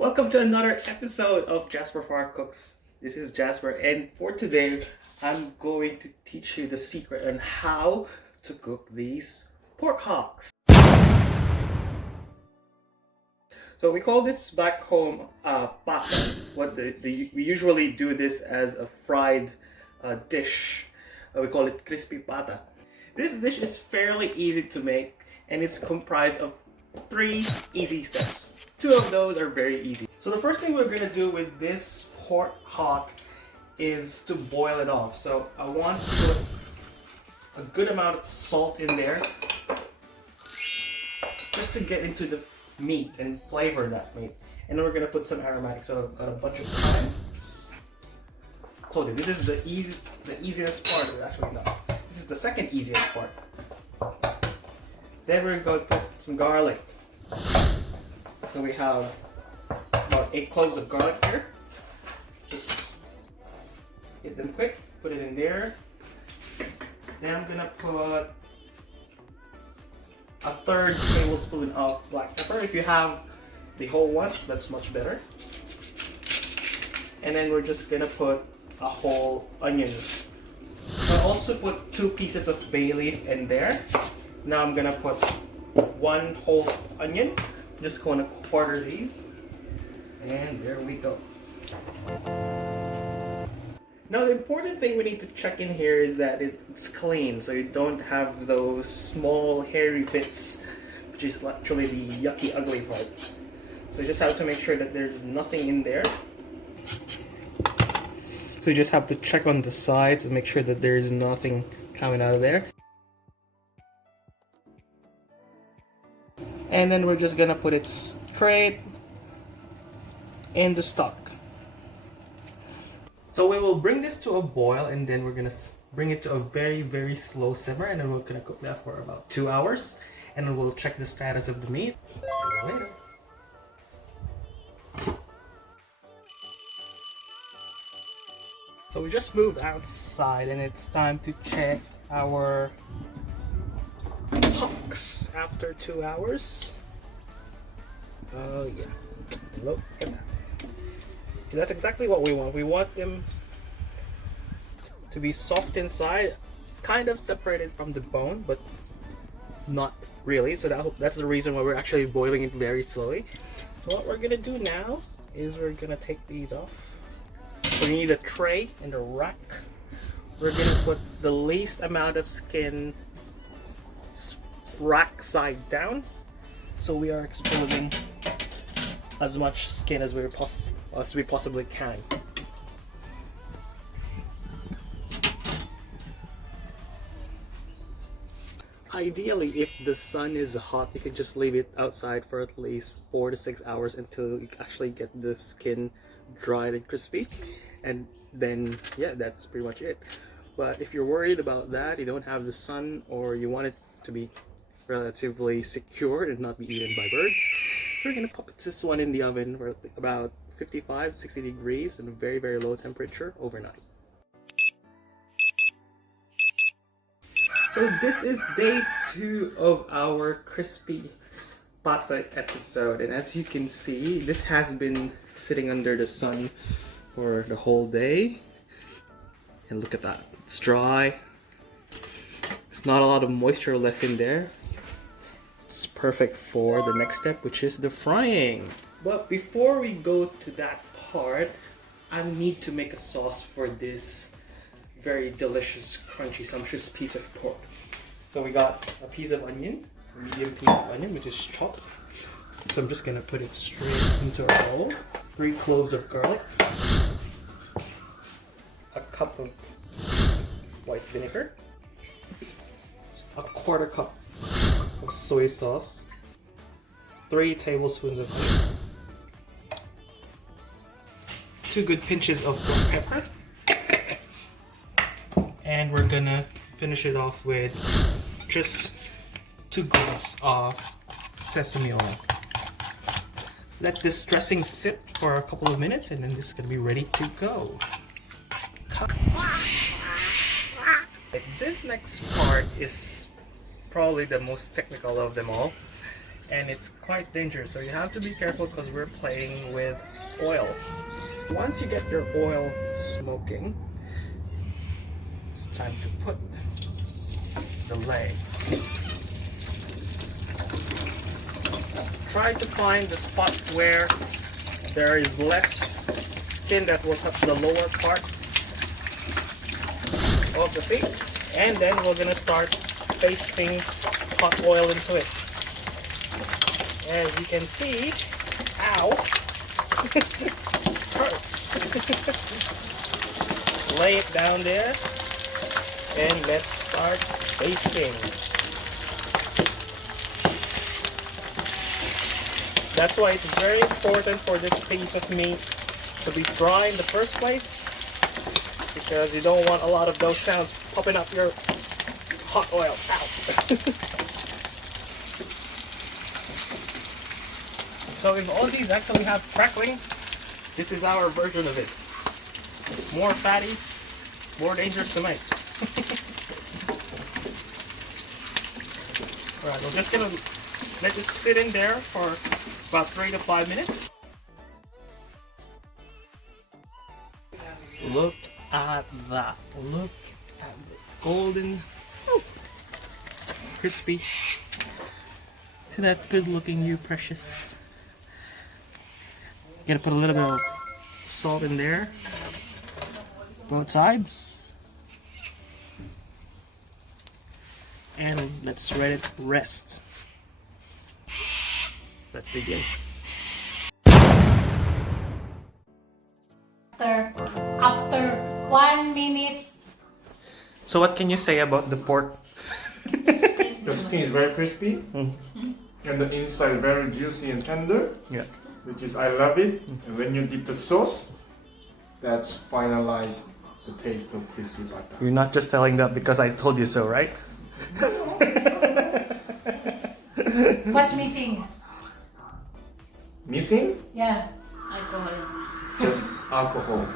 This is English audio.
Welcome to another episode of Jasper Cooks. This is Jasper, and for today, I'm going to teach you the secret on how to cook these pork hocks. So we call this back home pata. We usually do this as a fried dish. We call it crispypata. This dish is fairly easy to make, and it's comprised of 3 easy steps. 2 of those are very easy. So the first thing we're going to do with this pork hock is to boil it off. So I want to put a good amount of salt in there just to get into the meat and flavor that meat. And then we're going to put some aromatics. So I've got a bunch of thyme. Told you, this is the easiest part. Actually, no. This is the second easiest part. Then we're going to put some garlic. So we have about 8 cloves of garlic here. Just get them quick, put it in there. Then I'm gonna put a 1/3 tablespoon of black pepper. If you have the whole ones, that's much better. And then we're just gonna put a whole onion. I also put 2 pieces of bay leaf in there. Now I'm gonna put 1 whole onion. Just going to quarter these, and there we go. Now the important thing we need to check in here is that it's clean, so you don't have those small hairy bits, which is actually the yucky ugly part. So you just have to make sure that there's nothing in there. So you just have to check on the sides and make sure that there's nothing coming out of there. And then we're just gonna put it straight in the stock. So we will bring this to a boil, and then we're gonna bring it to a very slow simmer, and then we're gonna cook that for about 2 hours, and then we'll check the status of the meat. See you later. So we just moved outside, and it's time to check our hocks after 2 hours. Oh yeah, look at that. That's exactly what we want. We want them to be soft inside, kind of separated from the bone, but not really. So that's the reason why we're actually boiling it very slowly. So what we're gonna do now is we're gonna take these off. We need a tray and a rack. We're gonna put the least amount of skin rack side down, so we are exposing as much skin as we possibly can. Ideally, if the sun is hot, you can just leave it outside for at least 4 to 6 hours until you actually get the skin dried and crispy, and then yeah, that's pretty much it. But if you're worried about that, you don't have the sun, or you want it to be relatively secured and not be eaten by birds, so we're gonna pop this one in the oven for about 55-60 degrees and a very low temperature overnight. So this is day 2 of our crispy pata episode, and as you can see, this has been sitting under the sun for the whole day, and look at that, it's dry. There's not a lot of moisture left in there. It's perfect for the next step, which is the frying. But before we go to that part, I need to make a sauce for this very delicious, crunchy, sumptuous piece of pork. So we got a piece of onion, a medium piece of onion, which is chopped. So I'm just gonna put it straight into a bowl. 3 cloves of garlic, a cup of white vinegar, a 1/4 cup of soy sauce, 3 tablespoons of honey, 2 good pinches of black pepper, and we're gonna finish it off with just 2 grains of sesame oil. Let this dressing sit for a couple of minutes, and then this is gonna be ready to go. This next part is probably the most technical of them all, and it's quite dangerous, so you have to be careful because we're playing with oil. Once you get your oil smoking, it's time to put the leg. Try to find the spot where there is less skin that will touch the lower part of the feet, and then we're gonna start pasting hot oil into it. As you can see, ow, hurts. Lay it down there, and let's start pasting. That's why it's very important for this piece of meat to be dry in the first place, because you don't want a lot of those sounds popping up your hot oil. Ow! So if Aussies actually have crackling, this is our version of it. More fatty, more dangerous to make. Alright, we're just gonna let this sit in there for about 3 to 5 minutes. Look at that. Look at the golden, crispy. See that good looking, you precious. Gonna put a little bit of salt in there. Both sides. And let's let it rest. Let's dig in. After 1 minute. So what can you say about the pork? The skin is very crispy, and the inside very juicy and tender. Yeah. Which is, I love it. And when you dip the sauce, that's finalized the taste of crispy pata. You're not just telling that because I told you so, right? What's missing? Missing? Yeah. Just alcohol.